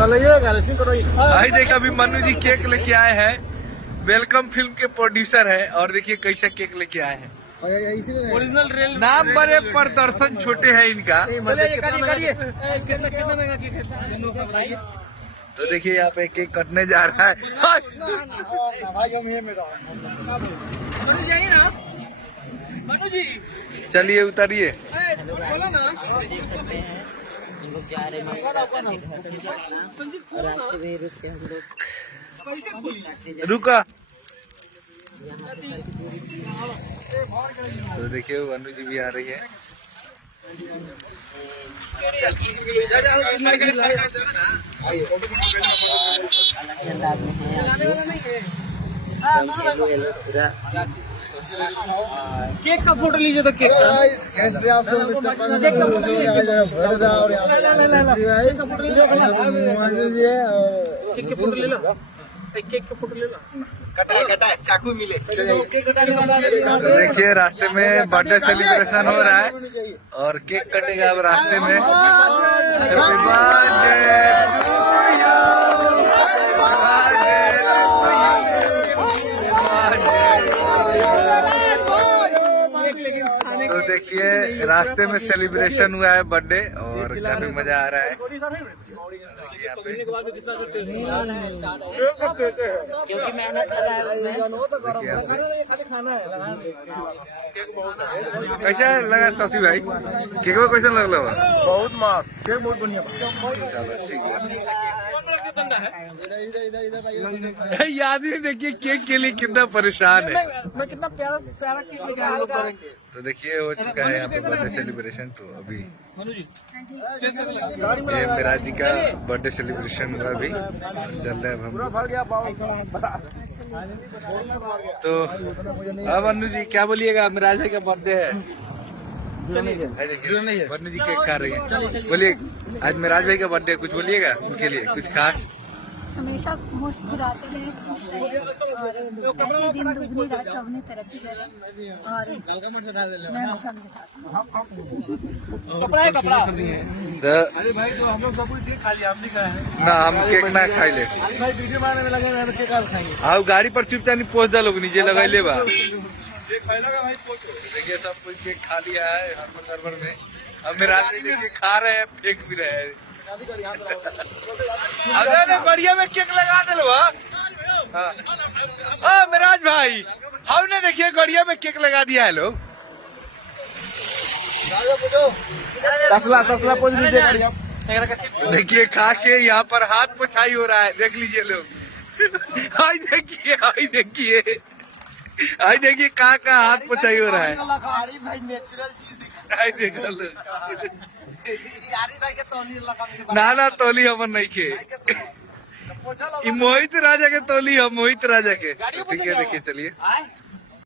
भाई देखिए अभी मनु जी केक लेके आए हैं, वेलकम फिल्म के प्रोड्यूसर है, और देखिए कैसा केक लेके आए हैं। ओरिजिनल नाम बड़े प्रदर्शन छोटे हैं इनका। तो देखिए यहाँ पे केक कटने जा रहा है। मनु जी चलिए उतरिए। हम लोग जा रहे हैं रास्ते में रुक के हम लोग रुका। तो देखिए मनु जी भी आ रही है। केक का फोटो लीजिए तो केक कैसे आप सब केक के फोटो ले लो, केक के फोटो ले लो। कटा चाकू मिले। तो देखिए रास्ते में बर्थडे सेलिब्रेशन हो रहा है और केक कटेगा अब रास्ते में। Happy birthday to you. तो देखिए रास्ते में सेलिब्रेशन हुआ है बर्थडे और काफी मजा आ रहा है। क्योंकि मेहनत लगा है कैसा लगा शशि भाई? केक में कैसा लगला? बहुत मार केक बहुत बढ़िया। चलो ठीक है। ये आदमी देखिए केक के लिए कितना परेशान है। मैं कितना प्यारा प्यारा केक लेके हम लोग करेंगे। तो देखिए हो चुका है यहाँ पे बर्थडे सेलिब्रेशन। तो अभी ये मिराज जी का बर्थडे सेलिब्रेशन हुआ अभी चल रहा है अब हम। तो अब मनु जी क्या बोलिएगा? मिराज भाई का बर्थडे है। मनु जी केक खा रही है। बोलिए आज मिराज भाई का बर्थडे, कुछ बोलिएगा उनके लिए कुछ खास? हमेशा मुस्कुराते रहे, खुश रहे और ऐसे दिन दुगनी रात चौगनी तरक्की करें और मैं हमेशा उनके साथ हूं। तो भाई तो हम लोग सब कुछ केक खा लिया, हम नहीं खाए हैं ना, हम केक ना खाई ले। भाई वीडियो बनाने में लगे हैं, केक आप खाएंगे। आओ गाड़ी पर चुपचाप पोस्ट दो लोग नीचे लगाई बा। केक खाएगा भाई देखिए सब कोई केक खा लिया है हड़बड़ गड़बड़ में। अब मेरा देखिए खा रहे हैं, फेंक भी रहे हैं। अरे बढ़िया में केक लगा दे। हाँ मिराज भाई हमने देखिए गड़िया में केक लगा दिया है लोग। तसला पोज लीजिए। देखिए खा के यहाँ पर हाथ पोछाई हो रहा है, देख लीजिए लोग। आई देखिए आई देखिए आई देखिए का हाथ पोछाई हो रहा है। भाई नेचुरल चीज आई देख लो। भाई के तौली लगा ना तौली हमर नहीं खे। मोहित राजा के तौली हम मोहित राजा के। ठीक है देखिए चलिए।